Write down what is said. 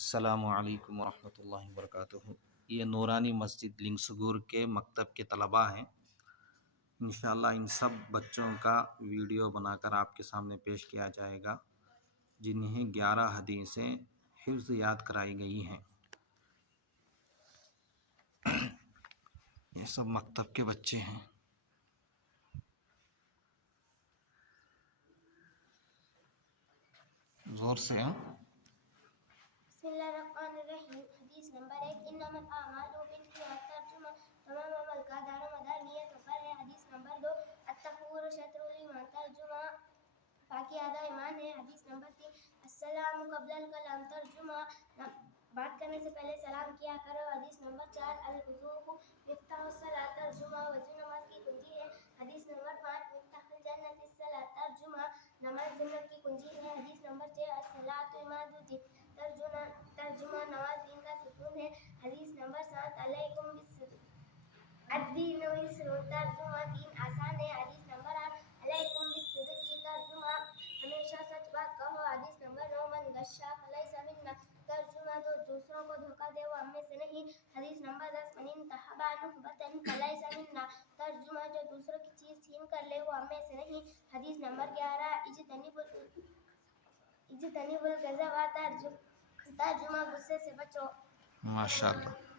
السلام علیکم ورحمۃ اللہ وبرکاتہ۔ یہ نورانی مسجد لنگسگور کے مکتب کے طلباء ہیں۔ انشاءاللہ ان سب بچوں کا ویڈیو بنا کر آپ کے سامنے پیش کیا جائے گا، جنہیں 11 حدیثیں حفظ یاد کرائی گئی ہیں۔ یہ سب مکتب کے بچے ہیں۔ زور سے ہیں۔ بسم اللہ الرحمن الرحیم۔ حدیث نمبر 1، انما الاعمال بالنیات۔ ترجمہ، تمام عمل کا دار و مدار نیت پر ہے۔ حدیث نمبر 2، الطہور شطر الایمان۔ ترجمہ، پاکی آدھا ایمان ہے۔ حدیث نمبر 3، السلام قبل الکلام۔ ترجمہ، بات کرنے سے پہلے سلام کیا کرو۔ حدیث نمبر 4، الوضوء مفتاح الصلاۃ۔ ترجمہ، وضو نماز کی کنجی ہے۔ حدیث نمبر 5، مفتاح الجنۃ الصلاۃ۔ ترجمہ، نماز جنت کی کنجی ہے۔ حدیث نمبر 6، الصلاۃ عماد الدین۔ ترجمہ، نماز دین کا ستون ہے۔ حدیث نمبر 7، علیکم بالصدق الدین یسر۔ ترجمہ، دین آسان ہے۔ حدیث نمبر 8، علیکم بالصدق۔ ترجمہ، ہمیشہ سچ بات کہو۔ حدیث نمبر 9، من غش فلیس منا۔ ترجمہ، جو دوسروں کو دھوکہ دے وہ ہم میں سے نہیں۔ حدیث نمبر 10، من انتہب نہبۃ فلیس منا۔ ترجمہ، جو دوسروں کی چیز چھین کر لے وہ ہم میں سے نہیں۔ حدیث نمبر 11، اجتنبوا الغضب۔ ترجمہ، غصے سے بچو۔ ماشاءاللہ۔